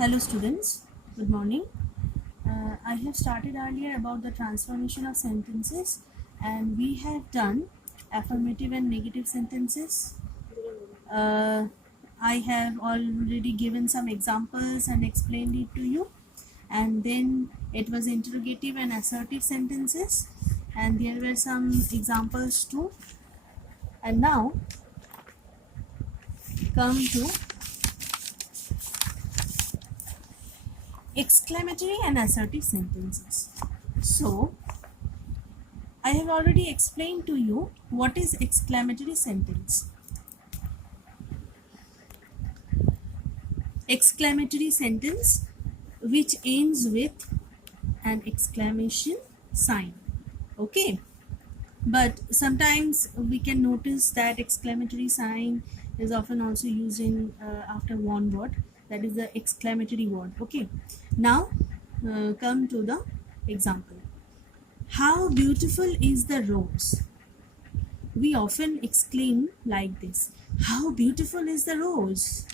Hello students, good morning. I have started earlier about the transformation of sentences and we have done affirmative and negative sentences. Uh, I have already given some examples and explained it to you, and then it was interrogative and assertive sentences, and there were some examples too. And now come to exclamatory and assertive sentences. So I have already explained to you what is exclamatory sentence. Exclamatory sentence which ends with an exclamation sign. Okay, but sometimes we can notice that exclamatory sign is often also used in after one word, that is the exclamatory word. Okay, now come to the example. How beautiful is the rose? We often exclaim like this: how beautiful is the rose?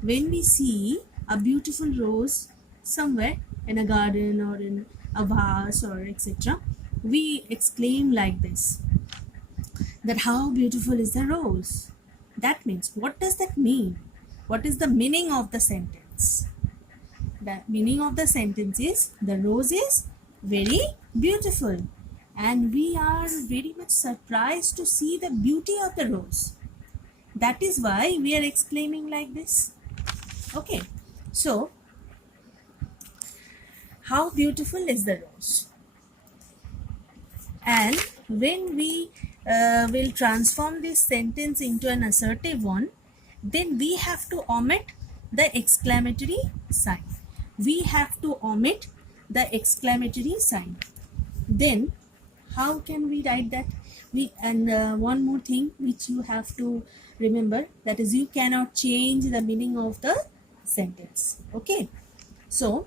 When we see a beautiful rose somewhere in a garden or in a vase or etc., we exclaim like this, that how beautiful is the rose. That means, what does that mean? What is the meaning of the sentence? The meaning of the sentence is the rose is very beautiful, and we are very much surprised to see the beauty of the rose. That is why we are exclaiming like this. Okay, so how beautiful is the rose? And when we will transform this sentence into an assertive one, then we have to omit the exclamatory sign. We have to omit the exclamatory sign. Then how can we write that? One more thing which you have to remember, that is, you cannot change the meaning of the sentence. Okay, so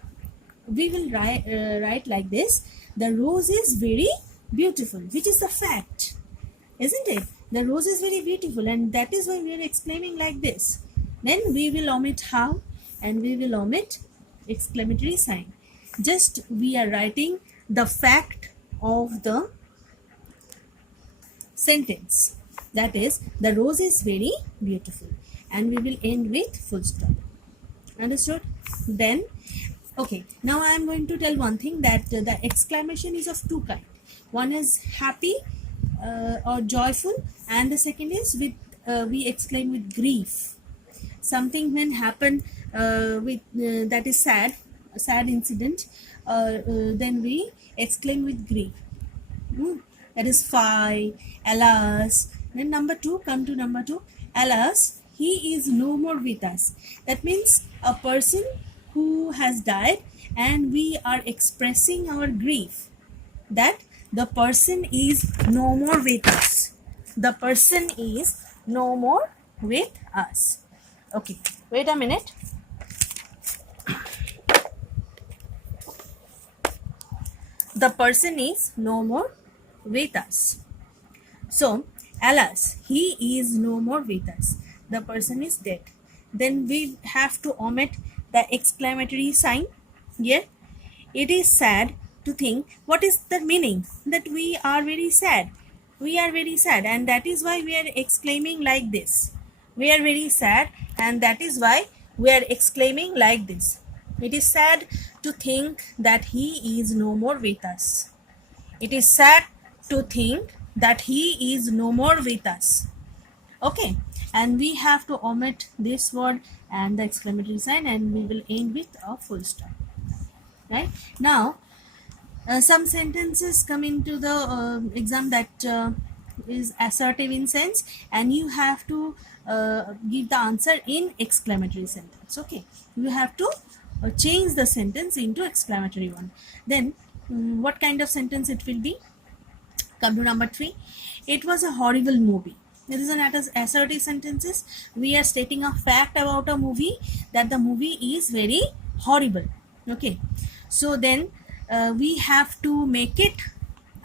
we will write like this: the rose is very beautiful, which is the fact, isn't it? The rose is very beautiful, and that is why we are exclaiming like this. Then we will omit how, and we will omit exclamatory sign. Just we are writing the fact of the sentence, that is, the rose is very beautiful, and we will end with full stop. Understood? Then okay, now I am going to tell one thing, that the exclamation is of two kinds. One is happy or joyful, and the second is with we exclaim with grief. Something when happen with that is sad, a sad incident, then we exclaim with grief. That is fie, alas. Then number two, come to number two, alas, he is no more with us. That means a person who has died, and we are expressing our grief that the person is no more with us. The person is no more with us. Okay, wait a minute. The person is no more with us. So, alas, he is no more with us. The person is dead. Then we have to omit the exclamatory sign here. It is sad to think. What is the meaning? That we are very sad. We are very sad, and that is why we are exclaiming like this. We are very sad, and that is why we are exclaiming like this. It is sad to think that he is no more with us. It is sad to think that he is no more with us. Okay, and we have to omit this word and the exclamatory sign, and we will end with a full stop. Right now, some sentences come into the exam that is assertive in sense, and you have to give the answer in exclamatory sentence. Okay, you have to change the sentence into exclamatory one. Then what kind of sentence it will be? Come to number 3. It was a horrible movie. This is an assertive sentences. We are stating a fact about a movie, that the movie is very horrible. Okay, so then we have to make it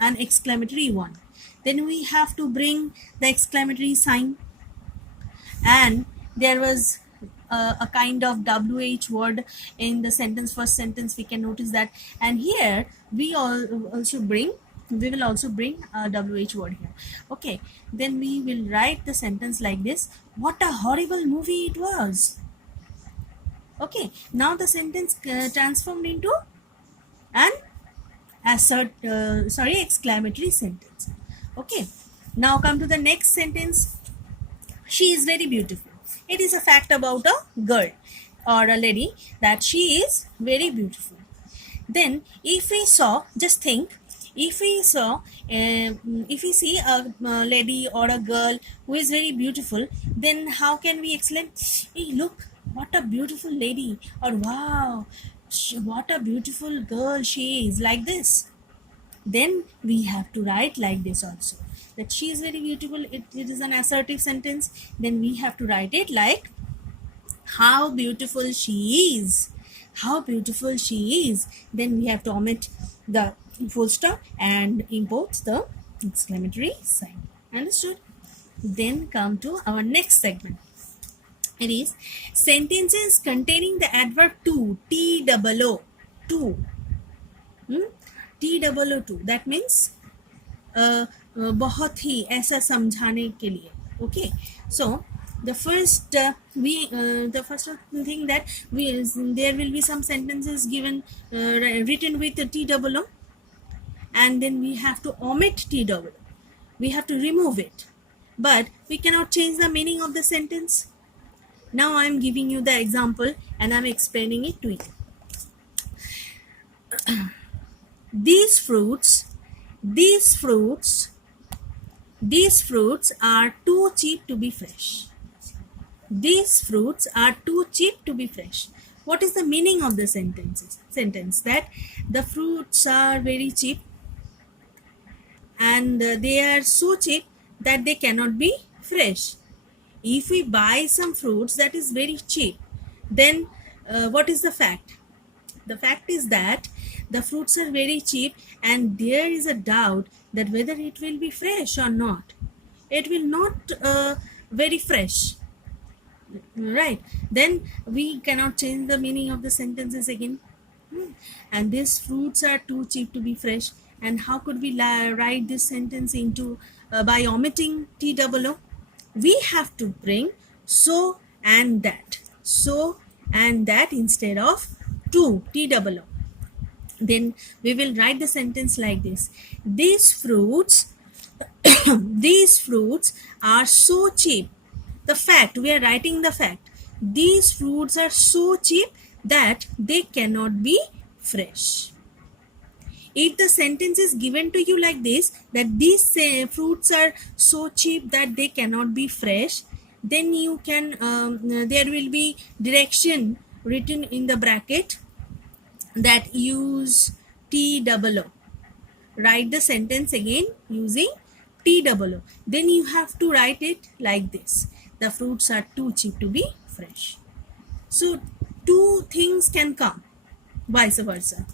an exclamatory one. Then we have to bring the exclamatory sign, and there was a kind of WH word in the sentence, first sentence we can notice that. And here we also bring, we will also bring a WH word here. Okay, then we will write the sentence like this: what a horrible movie it was. Okay, now the sentence transformed into an exclamatory sentence. Okay, now come to the next sentence. She is very beautiful. It is a fact about a girl or a lady that she is very beautiful. Then if we saw, just think, if we saw if we see a lady or a girl who is very beautiful, then how can we exclaim, hey, look what a beautiful lady, or wow, what a beautiful girl she is, like this. Then we have to write like this also, that she is very beautiful. It is an assertive sentence. Then we have to write it like, how beautiful she is, how beautiful she is. Then we have to omit the full stop and import the exclamatory sign. Understood? Then come to our next segment. It is sentences containing the adverb to, T-O-O, to. T-O-O, that means बहुत ही ऐसा समझाने के लिए. Okay, so the first the first thing that there will be some sentences given written with the T-O-O, and then we have to omit T-O-O. We have to remove it, but we cannot change the meaning of the sentence. Now I am giving you the example and I am explaining it to you. These fruits are too cheap to be fresh. These fruits are too cheap to be fresh. What is the meaning of the sentence? That the fruits are very cheap, and they are so cheap that they cannot be fresh. If we buy some fruits that is very cheap, then what is the fact? The fact is that the fruits are very cheap and there is a doubt that whether it will be fresh or not. It will not very fresh, right? Then we cannot change the meaning of the sentences again. And these fruits are too cheap to be fresh. And how could we write this sentence into by omitting T-O-O? We have to bring so and that, so and that instead of to, T-O-O. Then we will write the sentence like this: these fruits these fruits are so cheap. The fact, we are writing the fact, these fruits are so cheap that they cannot be fresh. If the sentence is given to you like this, that these fruits are so cheap that they cannot be fresh, then you can there will be direction written in the bracket that use T-O-O. Write the sentence again using T-O-O. Then you have to write it like this: the fruits are too cheap to be fresh. So two things can come, vice versa.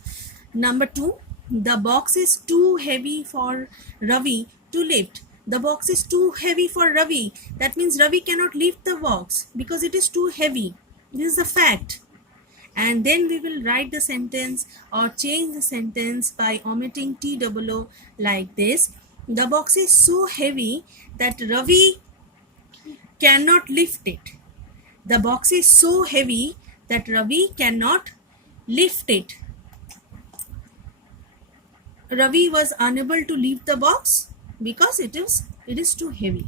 Number two, the box is too heavy for Ravi to lift. The box is too heavy for Ravi. That means Ravi cannot lift the box because it is too heavy. This is a fact. And then we will write the sentence or change the sentence by omitting T-O-O like this: the box is so heavy that Ravi cannot lift it. The box is so heavy that Ravi cannot lift it. Ravi was unable to lift the box because it is too heavy.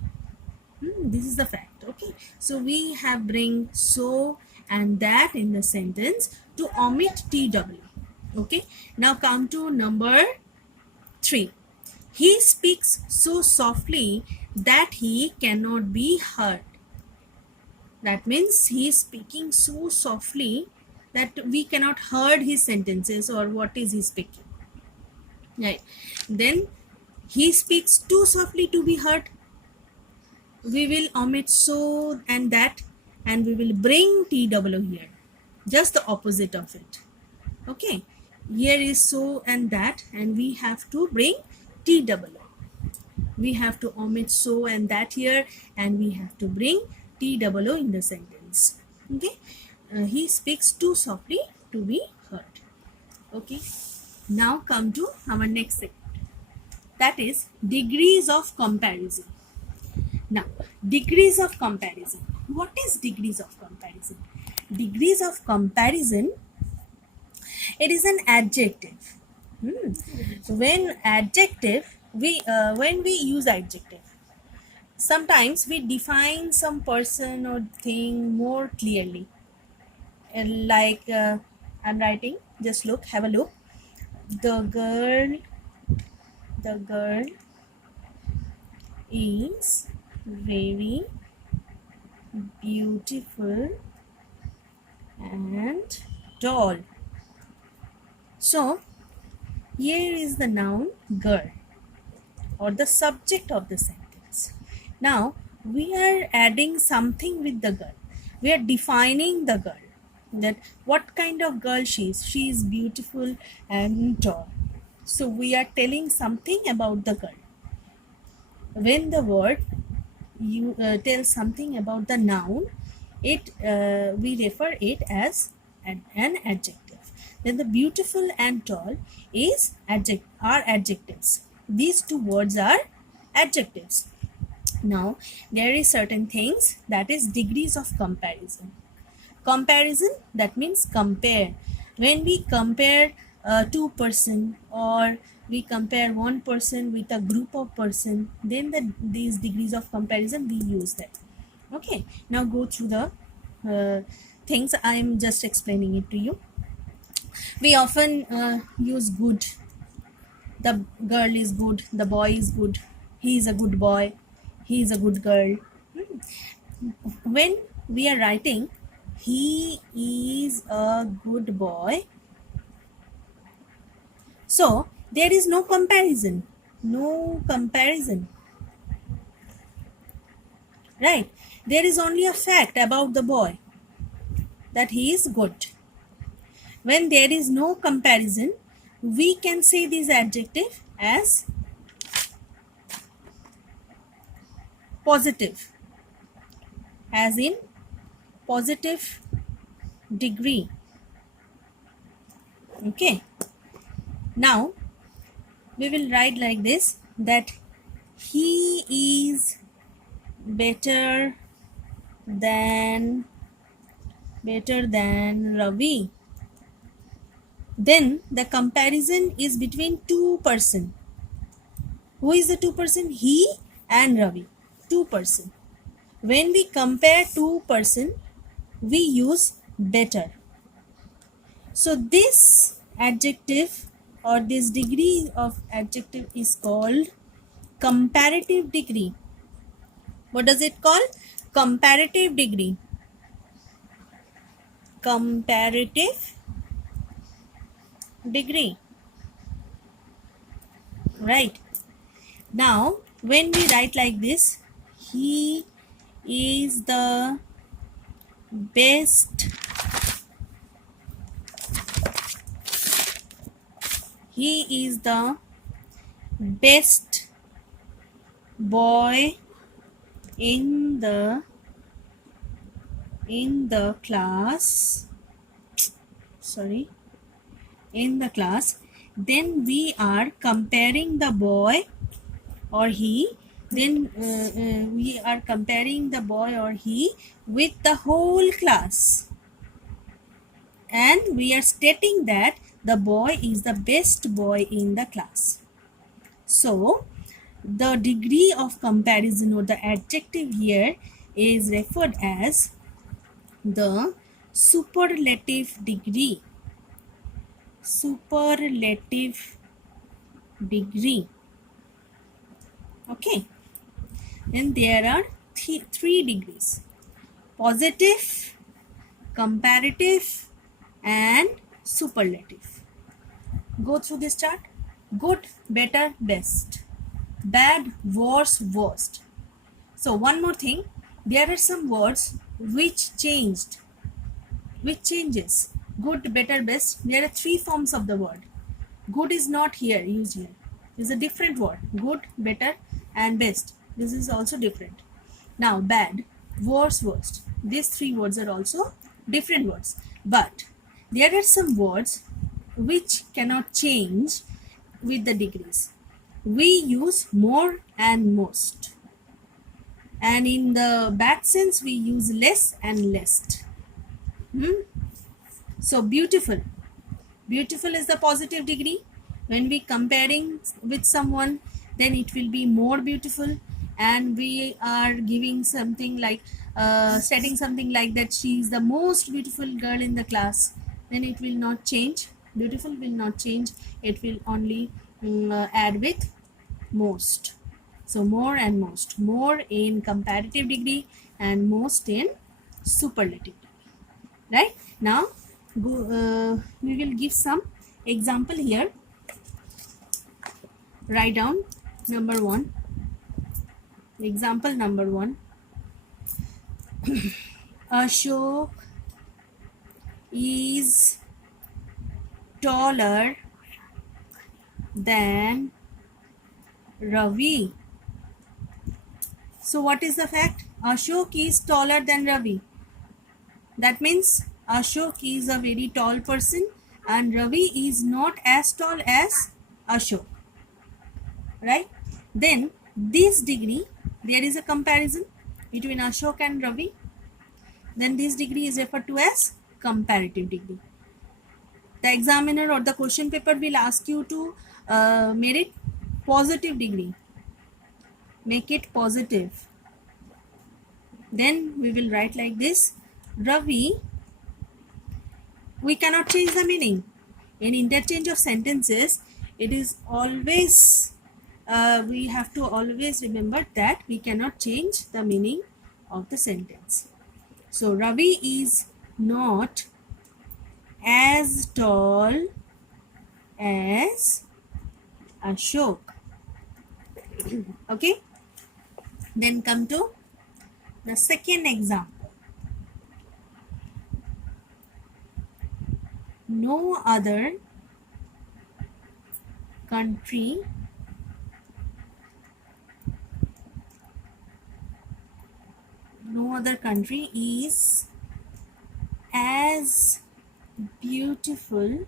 This is the fact. Okay, so we have bring so and that in the sentence to omit T-O-O. Okay, now come to number 3. He speaks so softly that he cannot be heard. That means he is speaking so softly that we cannot heard his sentences or what is he speaking. Right. Then he speaks too softly to be heard. We will omit so and that and we will bring T-O-O here. Just the opposite of it. Okay. Here is so and that and we have to bring T-O-O. We have to omit so and that here and we have to bring T-O-O in the sentence. Okay, he speaks too softly to be heard. Okay, now come to our next segment, that is degrees of comparison. Now, degrees of comparison. What is degrees of comparison? Degrees of comparison, it is an adjective. When adjective, when we use adjective, sometimes we define some person or thing more clearly. Like I'm writing, just look, have a look. The girl is very beautiful and tall. So here is the noun girl or the subject of the sentence. Now we are adding something with the girl. We are defining the girl, that what kind of girl she is. She is beautiful and tall. So we are telling something about the girl. When the word you tell something about the noun, it we refer it as an adjective. Then the beautiful and tall is are adjectives. These two words are adjectives. Now there is certain things, that is degrees of comparison. Comparison, that means compare. When we compare two person, or we compare one person with a group of person, then these degrees of comparison we use that. Okay, now go through the things. I am just explaining it to you. We often use good. The girl is good, the boy is good, he is a good boy, he is a good girl. When we are writing he is a good boy, so there is no comparison, right? There is only a fact about the boy, that he is good. When there is no comparison, we can say this adjective as positive, as in positive degree. Okay, now we will write like this, that he is better than Ravi. Then the comparison is between two person. Who is the two person? He and Ravi. Two person. When we compare two person, we use better. So this adjective or this degree of adjective is called comparative degree. What does it call? Comparative degree. Comparative degree. Right. Now when we write like this, he is the best, he is the best boy in the class, in the class, then we are comparing the boy or he, then we are comparing the boy or he with the whole class, and we are stating that the boy is the best boy in the class. So the degree of comparison or the adjective here is referred as the superlative degree. Superlative degree. Okay, then there are three degrees: positive, comparative and superlative. Go through this chart. Good, better, best. Bad, worse, worst. So one more thing, there are some words which changed. Which changes? Good, better, best. There are three forms of the word. Good is not here, used here. This is a different word. Good, better and best. This is also different. Now bad, worse, worst. These three words are also different words. But there are some words which cannot change with the degrees. We use more and most, and in the bad sense we use less and less. So beautiful. Beautiful is the positive degree. When we comparing with someone, then it will be more beautiful, and we are giving something like setting something like that she is the most beautiful girl in the class, then it will not change. Beautiful will not change. It will only add with most. So more and most. More in comparative degree and most in superlative. Right? Now we will give some example here. Write down number 1. Example number 1. Ashok is taller than Ravi. So what is the fact? Ashok is taller than Ravi. That means Ashok is a very tall person and Ravi is not as tall as Ashok. Right? Then this degree, there is a comparison between Ashok and Ravi. Then this degree is referred to as comparative degree. The examiner or the question paper will ask you to make it positive degree. Make it positive. Then we will write like this. Ravi, we cannot change the meaning. In interchange of sentences, it is always, we have to always remember that we cannot change the meaning of the sentence. So Ravi is not as tall as Ashok. Okay. Then come to the second example. No other country is as beautiful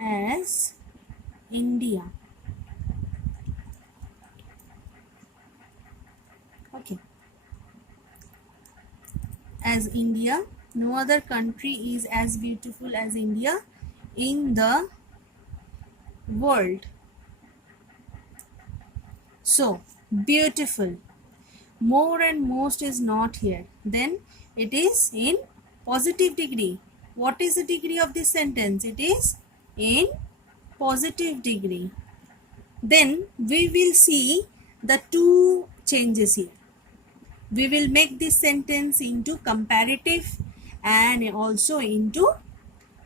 as India. Okay. As India, no other country is as beautiful as India in the world. So, beautiful. More and most is not here. Then it is in positive degree. What is the degree of this sentence? It is in positive degree. Then we will see the two changes here. We will make this sentence into comparative and also into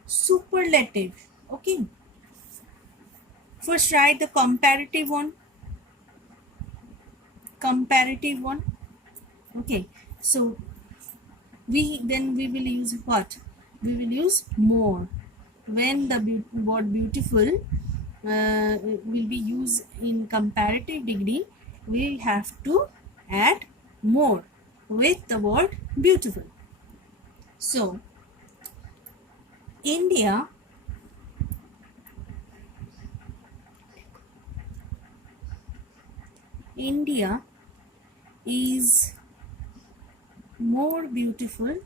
superlative. Okay. First write the comparative one. Comparative one. Okay. So we will use what? We will use more. When the word beautiful will be used in comparative degree, we have to add more with the word beautiful. So India is more beautiful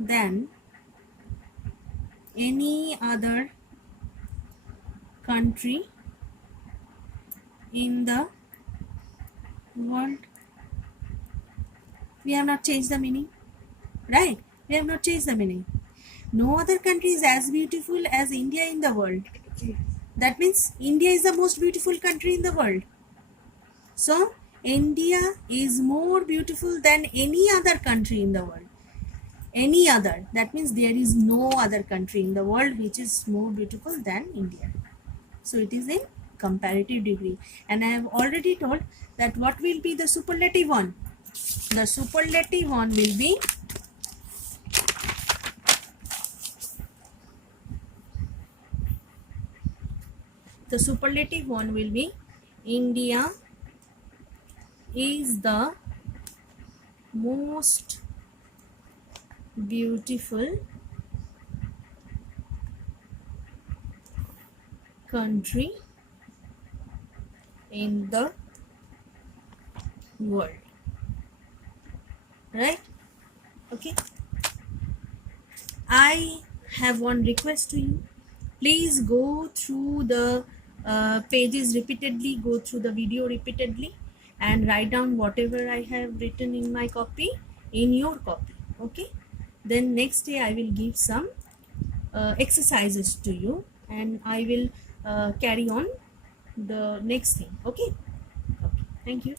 than any other country in the world. We have not changed the meaning, right? We have not changed the meaning. No other country is as beautiful as India in the world. That means India is the most beautiful country in the world. So India is more beautiful than any other country in the world. Any other. That means there is no other country in the world which is more beautiful than India. So it is in comparative degree. And I have already told that what will be the superlative one. The superlative one will be India is the most beautiful country in the world, right? Okay, I have one request to you. Please go through the pages repeatedly, go through the video repeatedly, and write down whatever I have written in my copy in your copy. Okay, then next day I will give some exercises to you, and I will carry on the next thing. Okay, okay, thank you.